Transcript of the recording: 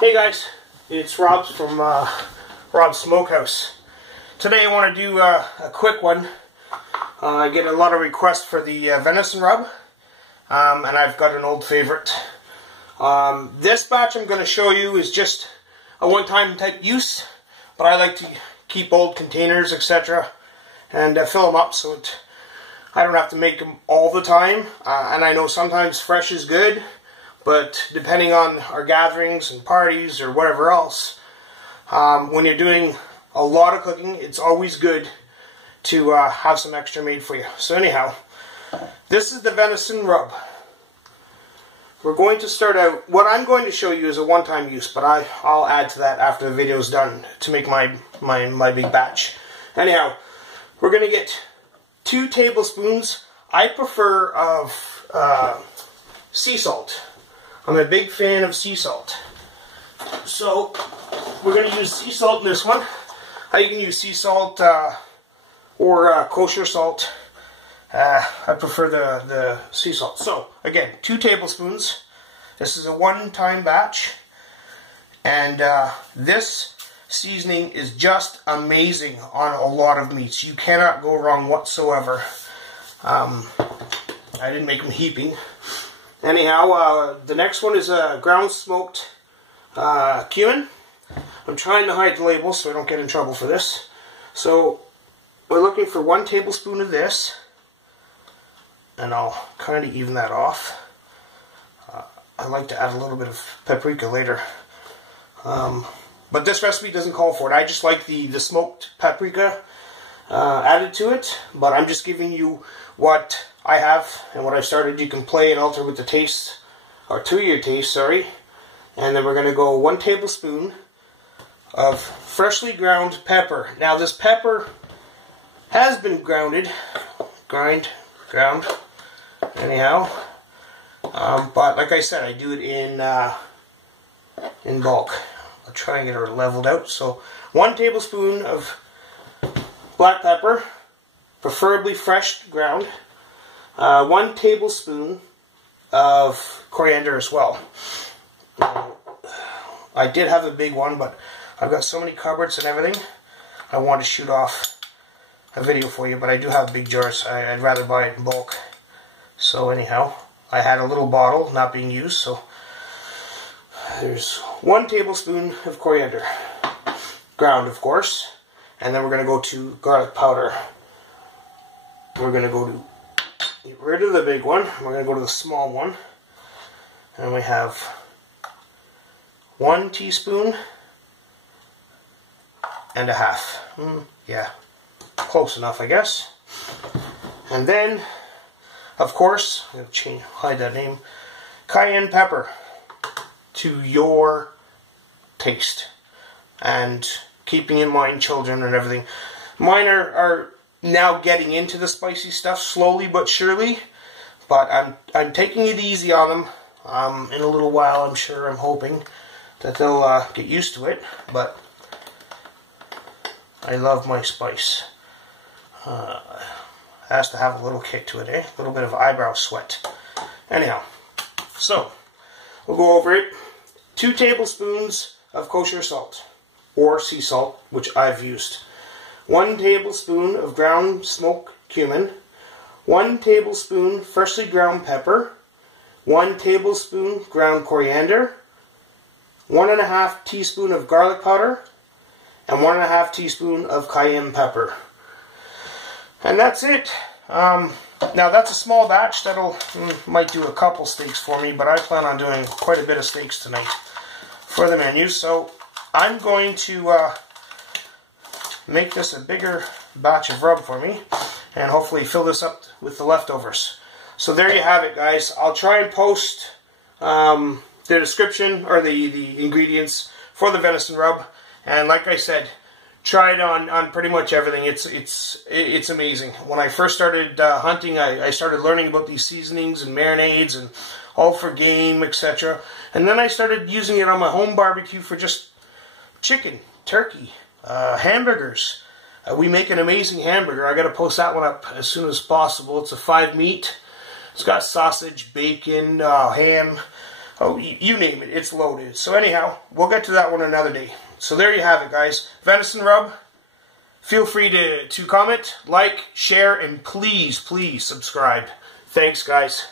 Hey guys, it's Rob from Rob's Smokehouse. Today I want to do a quick one. I get a lot of requests for the venison rub, and I've got an old favorite. This batch I'm going to show you is just a one-time type use, but I like to keep old containers, etc., and fill them up so I don't have to make them all the time. And I know sometimes fresh is good, but depending on our gatherings and parties or whatever else, when you're doing a lot of cooking, it's always good to have some extra made for you. So anyhow, this is the venison rub. We're going to start out, what I'm going to show you is a one-time use, but I'll add to that after the video is done to make my big batch. Anyhow, we're going to get 2 tablespoons, I prefer, of sea salt. I'm a big fan of sea salt. So, we're going to use sea salt in this one. You can use sea salt or kosher salt. I prefer the sea salt. So, again, 2 tablespoons. This is a one-time batch. And this seasoning is just amazing on a lot of meats. You cannot go wrong whatsoever. I didn't make them heaping. Anyhow, the next one is ground smoked cumin. I'm trying to hide the label so I don't get in trouble for this. So we're looking for 1 tablespoon of this, and I'll kind of even that off. I like to add a little bit of paprika later, but this recipe doesn't call for it. I just like the smoked paprika added to it, but I'm just giving you what I have and what I've started. You can play and alter with the taste, or to your taste, sorry. And then we're going to go 1 tablespoon of freshly ground pepper. Now this pepper has been ground, anyhow. But like I said, I do it in bulk. I'll try and get her leveled out. So 1 tablespoon of black pepper, preferably fresh ground. 1 tablespoon of coriander as well. I did have a big one, but I've got so many cupboards and everything, I want to shoot off a video for you, but I do have big jars. I'd rather buy it in bulk. So anyhow, I had a little bottle not being used, so there's 1 tablespoon of coriander, ground of course, and then we're going to go to garlic powder. We're going to go to, get rid of the big one, we're going to go to the small one, and we have 1 teaspoon and a half. Yeah, close enough, I guess. And then, of course, I'm going to hide that name, cayenne pepper to your taste, and keeping in mind children and everything. Mine are now getting into the spicy stuff slowly but surely, but I'm taking it easy on them. In a little while, I'm sure, I'm hoping that they'll get used to it, but I love my spice. Has to have a little kick to it, eh? A little bit of eyebrow sweat. Anyhow, so we'll go over it. 2 tablespoons of kosher salt, or sea salt, which I've used. 1 tablespoon of ground smoked cumin. 1 tablespoon freshly ground pepper. 1 tablespoon ground coriander. 1½ teaspoon of garlic powder. And 1½ teaspoon of cayenne pepper. And that's it. Now that's a small batch. That'll might do a couple steaks for me, but I plan on doing quite a bit of steaks tonight for the menu. So I'm going to make this a bigger batch of rub for me, and hopefully fill this up with the leftovers. So there you have it, guys. I'll try and post the description or the ingredients for the venison rub, and like I said, try it on pretty much everything. It's amazing. When I first started hunting, I started learning about these seasonings and marinades and all for game, etc. And then I started using it on my home barbecue for just chicken, turkey, hamburgers. We make an amazing hamburger. I got to post that one up as soon as possible. It's a 5 meat. It's got sausage, bacon, ham, Oh, you name it, it's loaded. So anyhow, we'll get to that one another day. So there you have it, guys. Venison rub. Feel free to comment, like, share, and please, please subscribe. Thanks, guys.